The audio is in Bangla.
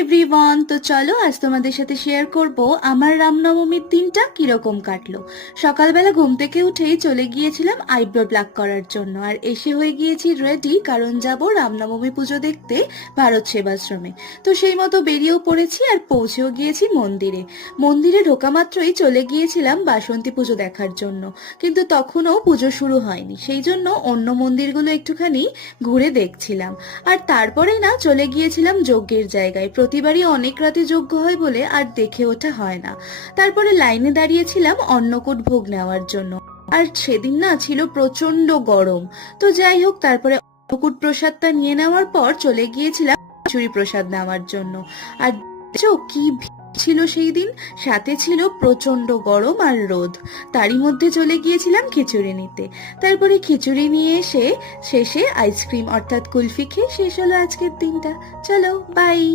এভরিওয়ান, তো চলো আজ তোমাদের সাথে শেয়ার করব আমার রামনবমীর দিনটা কিরকম কাটলো। সকালবেলা ঘুম থেকে উঠেই চলে গিয়েছিলাম আইব্রো প্লাক করার জন্য, আর এসে হয়ে গিয়েছি রেডি, কারণ যাব রামনবমী পুজো দেখতে ভারত সেবাশ্রমে। তো সেই মতো বেরিয়েও পড়েছি আর পৌঁছেও গিয়েছি মন্দিরে। মন্দিরে ঢোকা মাত্রই চলে গিয়েছিলাম বাসন্তী পুজো দেখার জন্য, কিন্তু তখনও পুজো শুরু হয়নি, সেই জন্য অন্য মন্দিরগুলো একটুখানি ঘুরে দেখছিলাম। আর তারপরেই না চলে গিয়েছিলাম যজ্ঞের জায়গায়। প্রতিবারই অনেক রাতে যজ্ঞ হয় বলে আর দেখে ওঠা হয় না। তারপরে লাইনে দাঁড়িয়েছিলাম অন্নকূট ভোগ নেওয়ার জন্য, আর সেদিন না ছিল প্রচন্ড গরম। তো যাই হোক, তারপরে অন্নকূট প্রসাদটা নিয়ে নেওয়ার পর চলে গিয়েছিলাম খিচুড়ি প্রসাদ নেওয়ার জন্য। আর দেখছো কি ভিড় ছিল সেই দিন, সাথে ছিল প্রচন্ড গরম আর রোদ, তারই মধ্যে চলে গিয়েছিলাম খিচুড়ি নিতে। তারপরে খিচুড়ি নিয়ে এসে শেষে আইসক্রিম অর্থাৎ কুলফি খেয়ে শেষ হলো আজকের দিনটা। চলো বাই।